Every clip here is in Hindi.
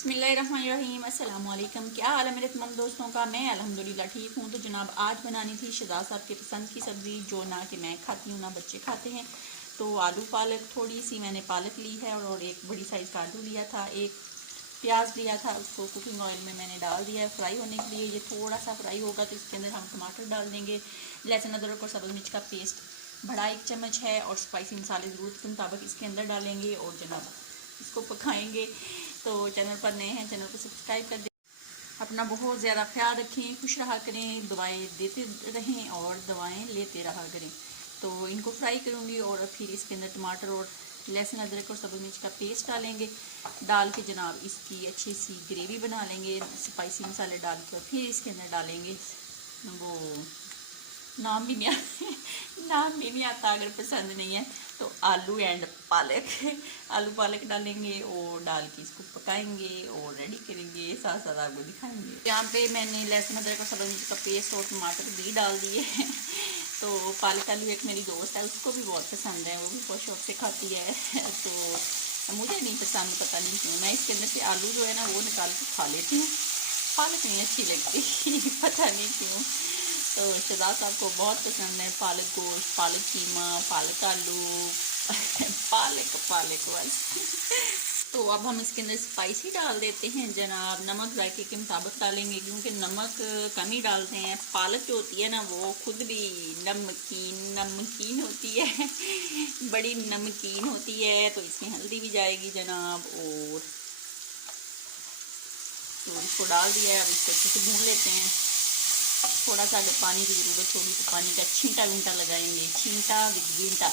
बिस्मिल्लाहिर्रहमानिर्रहीम अस्सलाम वालेकुम। क्या हाल है मेरे तमाम दोस्तों का। मैं अल्हम्दुलिल्लाह ठीक हूँ। तो जनाब आज बनानी थी शहजाद साहब के पसंद की सब्ज़ी, जो ना कि मैं खाती हूँ ना बच्चे खाते हैं। तो आलू पालक, थोड़ी सी मैंने पालक ली है और एक बड़ी साइज़ का आलू लिया था, एक प्याज लिया था, उसको कुकिंग ऑयल में मैंने डाल दिया है फ्राई होने के लिए। ये थोड़ा सा फ्राई होगा तो इसके अंदर हम टमाटर डाल देंगे, लहसुन अदरक और सब्ज़ मिर्च का पेस्ट बड़ा 1 चम्मच है, और स्पाइसी मसाले ज़रूरत के मुताबिक इसके अंदर डालेंगे और जनाब इसको पकाएंगे। तो चैनल पर नए हैं, चैनल को सब्सक्राइब कर दें। अपना बहुत ज़्यादा ख्याल रखें, खुश रहा करें, दवाएं देते रहें और दवाएं लेते रहा करें। तो इनको फ्राई करूँगी और फिर इसके अंदर टमाटर और लहसुन अदरक और सब्ज़ मिर्च का पेस्ट डालेंगे। डाल के जनाब इसकी अच्छी सी ग्रेवी बना लेंगे, स्पाइसी मसाले डाल कर फिर इसके अंदर डालेंगे वो नाम भी नहीं नाम भी नहीं आता अगर पसंद नहीं है तो आलू एंड पालक आलू पालक डालेंगे और डाल के इसको पकाएंगे और रेडी करेंगे, साथ साथ आपको दिखाएंगे। यहाँ पे मैंने लहसुन अदरक और सब्ज़ मिर्च का पेस्ट और टमाटर भी डाल दिए हैं। तो पालक आलू एक मेरी दोस्त है, उसको भी बहुत पसंद है, वो भी बहुत शौक से खाती है। तो मुझे नहीं पसंद, पता नहीं क्यों। मैं इसके अंदर से आलू जो है ना वो निकाल के खा लेती हूँ, पालक नहीं अच्छी लगती पता नहीं क्यों। तो शहजाद साहब को बहुत पसंद है पालक गोश्त, पालक कीमा, पालक आलू पालक पालक बस। तो अब हम इसके अंदर स्पाइसी डाल देते हैं जनाब। नमक जायके के मुताबिक डालेंगे, क्योंकि नमक कम ही डालते हैं। पालक जो होती है ना वो खुद भी नमकीन नमकीन होती है बड़ी नमकीन होती है। तो इसमें हल्दी भी जाएगी जनाब, और तो इसको डाल दिया है। अब इसको अच्छे से भून लेते हैं। थोड़ा सा अगर पानी की ज़रूरत होगी तो पानी का छींटा विंटा लगाएंगे, छींटा विंटा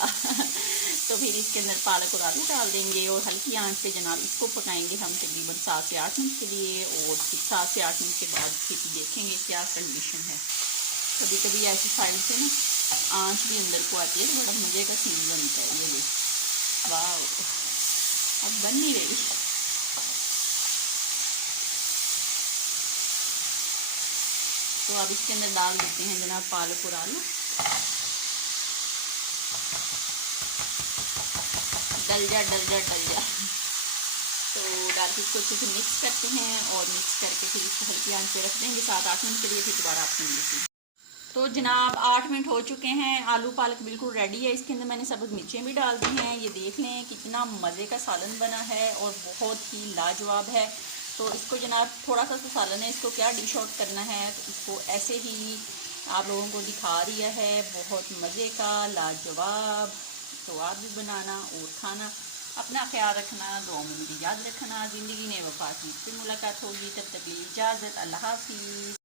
तो फिर इसके अंदर पालक और आलू डाल देंगे और हल्की आंच पे जनाब इसको पकाएंगे हम तकरीबन 7 से 8 मिनट के लिए। और फिर 7 से 8 मिनट के बाद फिर देखेंगे क्या कंडीशन है। कभी कभी ऐसी साइड से ना आंच भी अंदर को आती है तो बड़ा मज़े का सीन बनता है। ये देख, वाह, अब बन नहीं रही। तो अब इसके अंदर डाल देते हैं जनाब पालक और आलू। डल जा डल जा डल जा। तो डाल के इसको अच्छे से मिक्स करते हैं और मिक्स करके फिर इसको हल्की आंच पे रख देंगे 7-8 मिनट के लिए। फिर दोबारा आपको मिलेगी। तो जनाब 8 मिनट हो चुके हैं, आलू पालक बिल्कुल रेडी है। इसके अंदर मैंने सब्ज़ मिर्चें भी डाल दी हैं। ये देख लें कितना मज़े का सालन बना है और बहुत ही लाजवाब है। तो इसको जनाब थोड़ा सा सालन है, इसको क्या डिश आउट करना है, तो इसको ऐसे ही आप लोगों को दिखा दिया है। बहुत मज़े का लाजवाब। तो आप भी बनाना और खाना। अपना ख्याल रखना, दुआ में मुझे याद रखना। ज़िंदगी ने वफा की, फिर मुलाकात होगी, तब तक लिए इजाज़त। अल्लाह हाफिज़।